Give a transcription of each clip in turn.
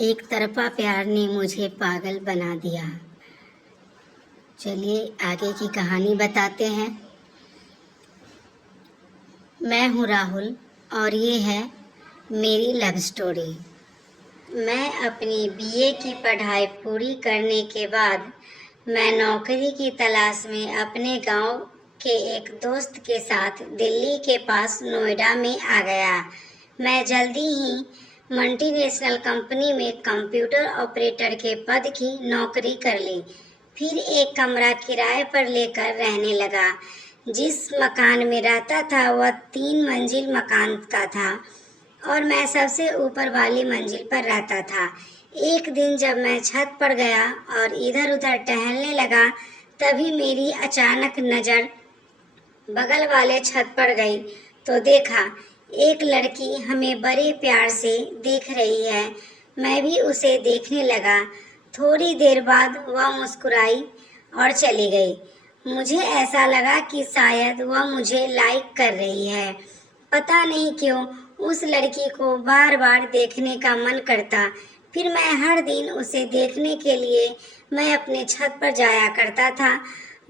एक तरफा प्यार ने मुझे पागल बना दिया। चलिए आगे की कहानी बताते हैं। मैं हूँ राहुल और ये है मेरी लव स्टोरी। मैं अपनी बीए की पढ़ाई पूरी करने के बाद मैं नौकरी की तलाश में अपने गांव के एक दोस्त के साथ दिल्ली के पास नोएडा में आ गया। मैं जल्दी ही मल्टीनेशनल कंपनी में कंप्यूटर ऑपरेटर के पद की नौकरी कर ली। फिर एक कमरा किराए पर लेकर रहने लगा। जिस मकान में रहता था वह 3 मंजिल मकान का था और मैं सबसे ऊपर वाली मंजिल पर रहता था। एक दिन जब मैं छत पर गया और इधर उधर टहलने लगा, तभी मेरी अचानक नज़र बगल वाले छत पर गई तो देखा एक लड़की हमें बड़े प्यार से देख रही है। मैं भी उसे देखने लगा। थोड़ी देर बाद वह मुस्कुराई और चली गई। मुझे ऐसा लगा कि शायद वह मुझे लाइक कर रही है। पता नहीं क्यों उस लड़की को बार बार देखने का मन करता। फिर मैं हर दिन उसे देखने के लिए मैं अपने छत पर जाया करता था।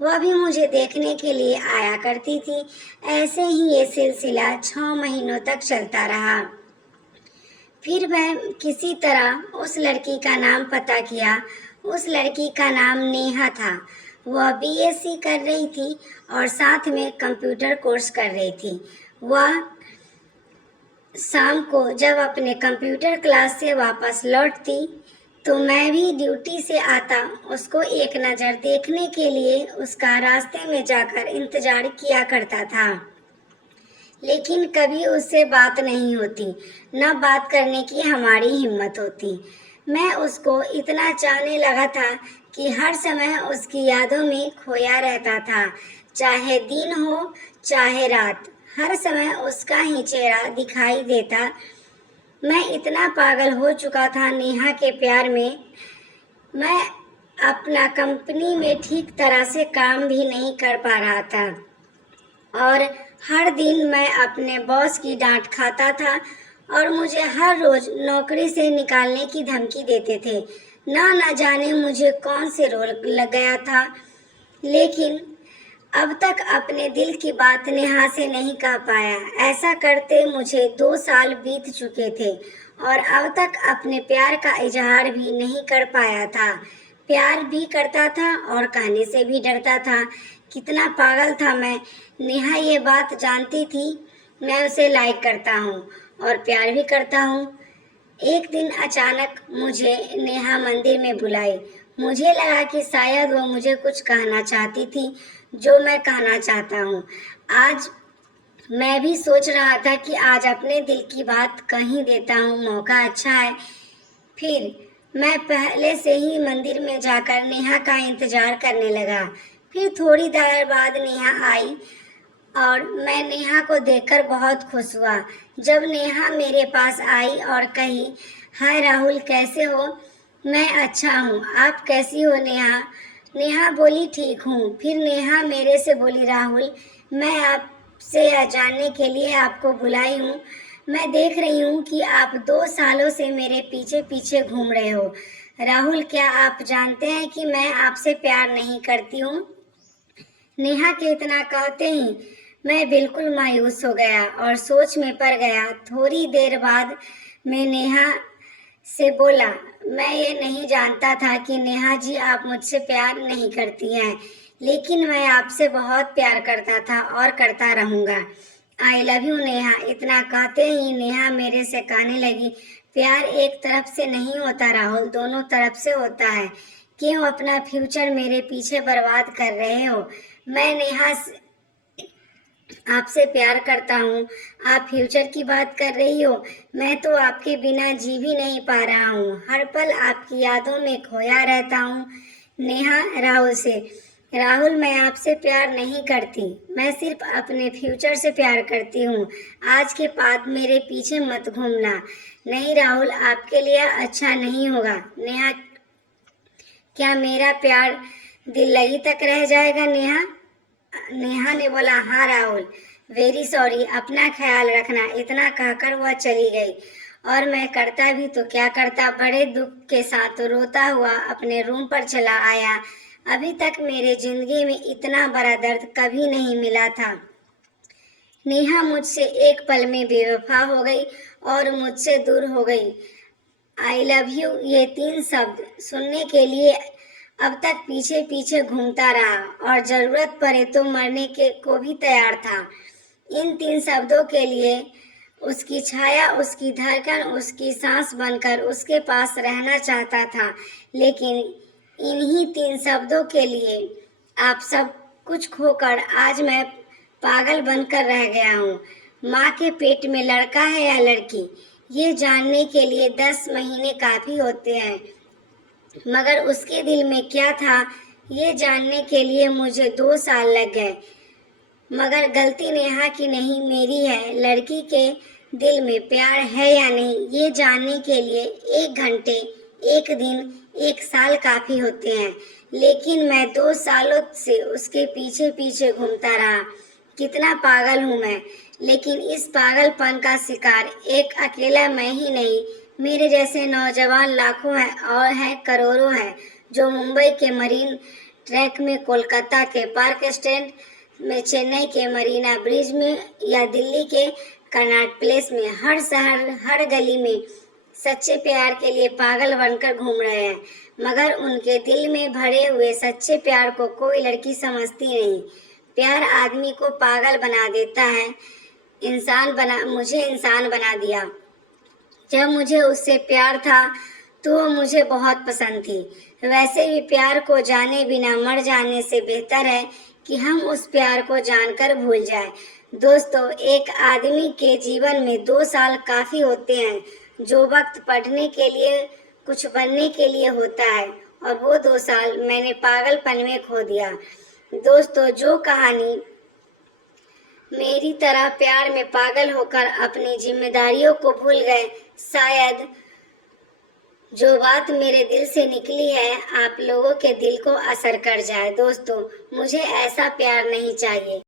वह भी मुझे देखने के लिए आया करती थी। ऐसे ही ये सिलसिला 6 महीनों तक चलता रहा। फिर मैं किसी तरह उस लड़की का नाम पता किया। उस लड़की का नाम नेहा था। वह बीएससी कर रही थी और साथ में कंप्यूटर कोर्स कर रही थी। वह शाम को जब अपने कंप्यूटर क्लास से वापस लौटती तो मैं भी ड्यूटी से आता उसको एक नज़र देखने के लिए उसका रास्ते में जाकर इंतजार किया करता था। लेकिन कभी उससे बात नहीं होती, न बात करने की हमारी हिम्मत होती। मैं उसको इतना चाहने लगा था कि हर समय उसकी यादों में खोया रहता था। चाहे दिन हो चाहे रात, हर समय उसका ही चेहरा दिखाई देता। मैं इतना पागल हो चुका था नेहा के प्यार में। मैं अपना कंपनी में ठीक तरह से काम भी नहीं कर पा रहा था और हर दिन मैं अपने बॉस की डांट खाता था और मुझे हर रोज नौकरी से निकालने की धमकी देते थे। ना जाने मुझे कौन से रोग लग गया था, लेकिन अब तक अपने दिल की बात नेहा से नहीं कह पाया। ऐसा करते मुझे 2 साल बीत चुके थे और अब तक अपने प्यार का इजहार भी नहीं कर पाया था। प्यार भी करता था और कहने से भी डरता था। कितना पागल था मैं। नेहा ये बात जानती थी मैं उसे लाइक करता हूँ और प्यार भी करता हूँ। एक दिन अचानक मुझे नेहा मंदिर में बुलाई। मुझे लगा कि शायद वो मुझे कुछ कहना चाहती थी जो मैं कहना चाहता हूँ। आज मैं भी सोच रहा था कि आज अपने दिल की बात कह ही देता हूँ, मौका अच्छा है। फिर मैं पहले से ही मंदिर में जाकर नेहा का इंतजार करने लगा। फिर थोड़ी देर बाद नेहा आई और मैं नेहा को देखकर बहुत खुश हुआ। जब नेहा मेरे पास आई और कही, हाय राहुल कैसे हो? मैं अच्छा हूँ, आप कैसी हो नेहा? नेहा बोली ठीक हूँ। फिर नेहा मेरे से बोली, राहुल मैं आपसे यह जानने के लिए आपको बुलाई हूँ। मैं देख रही हूँ कि आप 2 सालों से मेरे पीछे पीछे घूम रहे हो। राहुल क्या आप जानते हैं कि मैं आपसे प्यार नहीं करती हूँ? नेहा के इतना कहते ही मैं बिल्कुल मायूस हो गया और सोच में पड़ गया। थोड़ी देर बाद मैं नेहा से बोला, मैं ये नहीं जानता था कि नेहा जी आप मुझसे प्यार नहीं करती हैं, लेकिन मैं आपसे बहुत प्यार करता था और करता रहूँगा। I love you Neha. इतना कहते ही नेहा मेरे से कहने लगी, प्यार एक तरफ से नहीं होता राहुल, दोनों तरफ से होता है। क्यों अपना फ्यूचर मेरे पीछे बर्बाद कर रहे हो? मैं नेहा आपसे प्यार करता हूँ। आप फ्यूचर की बात कर रही हो? मैं तो आपके बिना जी भी नहीं पा रहा हूँ। हर पल आपकी यादों में खोया रहता हूँ। नेहा राहुल से, राहुल मैं आपसे प्यार नहीं करती, मैं सिर्फ अपने फ्यूचर से प्यार करती हूँ। आज के बाद मेरे पीछे मत घूमना। नहीं राहुल आपके लिए अच्छा नहीं होगा। नेहा क्या मेरा प्यार दिल लगी तक रह जाएगा नेहा? नेहा ने बोला, हाँ राहुल वेरी सॉरी, अपना ख्याल रखना। इतना कहकर वह चली गई और मैं करता भी तो क्या करता, बड़े दुख के साथ रोता हुआ अपने रूम पर चला आया। अभी तक मेरे जिंदगी में इतना बड़ा दर्द कभी नहीं मिला था। नेहा मुझसे एक पल में बेवफा हो गई और मुझसे दूर हो गई। आई लव यू ये 3 शब्द सुनने के लिए अब तक पीछे पीछे घूमता रहा और जरूरत पड़े तो मरने के को भी तैयार था। इन 3 शब्दों के लिए उसकी छाया, उसकी धड़कन, उसकी सांस बनकर उसके पास रहना चाहता था। लेकिन इन्हीं 3 शब्दों के लिए आप सब कुछ खोकर आज मैं पागल बनकर रह गया हूँ। माँ के पेट में लड़का है या लड़की, ये जानने के लिए 10 महीने काफी होते हैं, मगर उसके दिल में क्या था ये जानने के लिए मुझे 2 साल लग गए। मगर गलती नेहा की नहीं मेरी है। लड़की के दिल में प्यार है या नहीं ये जानने के लिए 1 घंटे, 1 दिन, 1 साल काफी होते हैं। लेकिन मैं 2 सालों से उसके पीछे पीछे घूमता रहा। कितना पागल हूँ मैं। लेकिन इस पागलपन का शिकार एक अकेला मैं ही नहीं, मेरे जैसे नौजवान लाखों हैं और हैं करोड़ों हैं, जो मुंबई के मरीन ट्रैक में, कोलकाता के पार्क स्टैंड में, चेन्नई के मरीना ब्रिज में या दिल्ली के कनॉट प्लेस में, हर शहर, हर गली में सच्चे प्यार के लिए पागल बनकर घूम रहे हैं। मगर उनके दिल में भरे हुए सच्चे प्यार को कोई लड़की समझती नहीं। प्यार आदमी को पागल बना देता है। मुझे इंसान बना दिया। जब मुझे उससे प्यार था तो वो मुझे बहुत पसंद थी। वैसे भी प्यार को जाने बिना मर जाने से बेहतर है कि हम उस प्यार को जानकर भूल जाएं। दोस्तों, एक आदमी के जीवन में 2 साल काफी होते हैं, जो वक्त पढ़ने के लिए, कुछ बनने के लिए होता है, और वो 2 साल मैंने पागलपन में खो दिया। दोस्तों, जो कहानी मेरी तरह प्यार में पागल होकर अपनी जिम्मेदारियों को भूल गए, शायद जो बात मेरे दिल से निकली है आप लोगों के दिल को असर कर जाए। दोस्तों, मुझे ऐसा प्यार नहीं चाहिए।